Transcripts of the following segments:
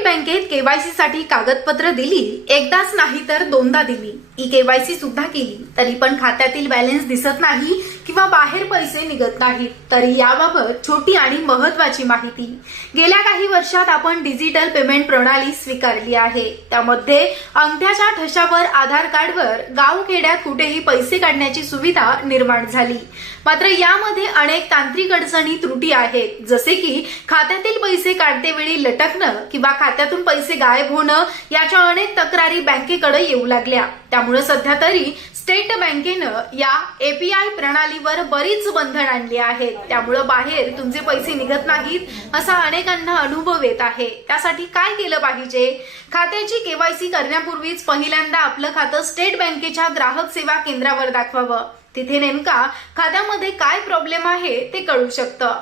State बँकेत KYC साठी कागदपत्र दिली. एकदाच नाही तर दोनदा दिली. ई केवायसी सुद्धा केली. तरी पण खात्यातील बॅलन्स दिसत नाही किंवा बाहेर पैसे निघत नाहीत. तरी याबाबत छोटी आणि महत्वाची माहिती. गेल्या काही वर्षात आपण डिजिटल पेमेंट प्रणाली स्वीकारली आहे. त्यामध्ये अंगठ्याच्या ठशावर आधार कार्डवर गाव खेड्यात कुठेही पैसे काढण्याची सुविधा निर्माण झाली. मात्र यामध्ये अनेक तांत्रिक अडचणी त्रुटी आहेत. जसे की खात्यातील पैसे काढते वेळी लटकणं किंवा खात्यातून पैसे गायब होणं याच्या अनेक तक्रारी बँकेकडे येऊ लागल्या. त्यामुळे सध्या तरी स्टेट बँकेनं या एपीआय प्रणालीवर बरीच बंधन आणली आहेत त्यामुळे बाहेर तुमचे पैसे निघत नाहीत असा अनेकांना अनुभव येत आहे. त्यासाठी काय केलं पाहिजे? खात्याची केवायसी करण्यापूर्वीच पहिल्यांदा आपलं खातं स्टेट बँकेच्या ग्राहक सेवा केंद्रावर दाखवावं. तिथे नेमका खात्यामध्ये काय प्रॉब्लेम आहे ते कळू शकतं.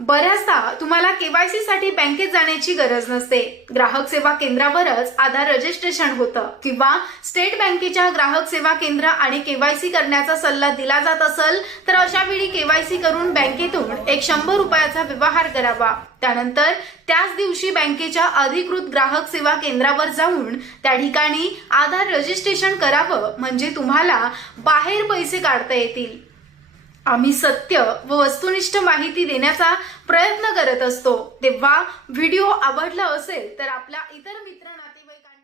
बऱ्याचदा तुम्हाला केवायसी साठी बँकेत जाण्याची गरज नसते. ग्राहक सेवा केंद्रावरच आधार रजिस्ट्रेशन होतं. किंवा स्टेट बँकेच्या ग्राहक सेवा केंद्र आणि केवायसी करण्याचा सल्ला दिला जात असेल तर अशा वेळी केवायसी करून बँकेतून एक शंभर रुपयाचा व्यवहार करावा. त्यानंतर त्याच दिवशी बँकेच्या अधिकृत ग्राहक सेवा केंद्रावर जाऊन त्या ठिकाणी आधार रजिस्ट्रेशन करावं म्हणजे तुम्हाला बाहेर पैसे काढता येतील. आम्ही सत्य व वस्तुनिष्ठ माहिती देण्याचा प्रयत्न करत असतो. तेव्हा व्हिडिओ आवडला असेल तर आपल्या इतर मित्र नातेवाईकांना